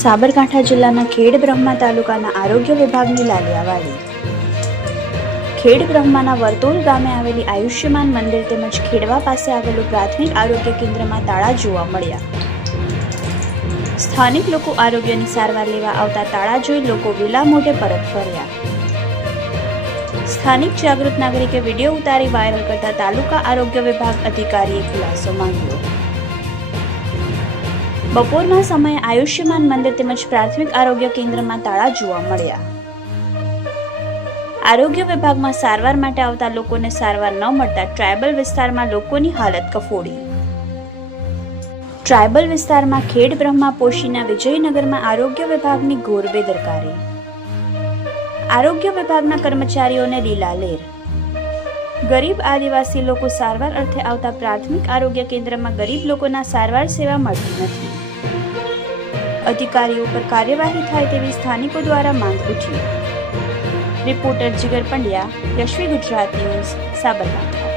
સાબરકાંઠા જિલ્લાના ખેડ બ્રહ્મા તાલુકાના આરોગ્ય વિભાગની લાલિયાવાડી ખેડ બ્રહ્માના વર્તોલ ગામે આવેલી આયુષ્યમાન મંદિર તેમજ ખેડવા પાસે આવેલું પ્રાથમિક આરોગ્ય કેન્દ્રમાં તાળા જોવા મળ્યા. સ્થાનિક લોકો આરોગ્યની સારવાર લેવા આવતા તાળા જોઈ લોકો વિલા મોઢે પરત ફર્યા. સ્થાનિક જાગૃત નાગરિકે વીડિયો ઉતારી વાયરલ કરતા તાલુકા આરોગ્ય વિભાગ અધિકારીએ ખુલાસો માંગ્યો. બપોરના સમયે આયુષ્યમાન મંદિર તેમજ પ્રાથમિક આરોગ્ય કેન્દ્રમાં તાળા જોવા મળ્યા. આરોગ્ય વિભાગમાં સારવાર માટે આવતા લોકોને સારવાર ન મળતા ટ્રાયબલ વિસ્તારમાં લોકોની હાલત કફોડી. ટ્રાયબલ વિસ્તારમાં ખેડ બ્રહ્મા પોશીના વિજયનગરમાં આરોગ્ય વિભાગની ઘોર બેદરકારી. આરોગ્ય વિભાગના કર્મચારીઓને લીલાલેર ગરીબ આદિવાસી લોકો સારવાર અર્થે આવતા પ્રાથમિક આરોગ્ય કેન્દ્રમાં ગરીબ લોકોના સારવાર સેવા મળતી નથી. અધિકારીઓ પર કાર્યવાહી થાય તેવી સ્થાનિકો દ્વારા માંગ ઉઠી. Reporter Jigar Pandya Yashvi Gujarat news, Sabarkantha.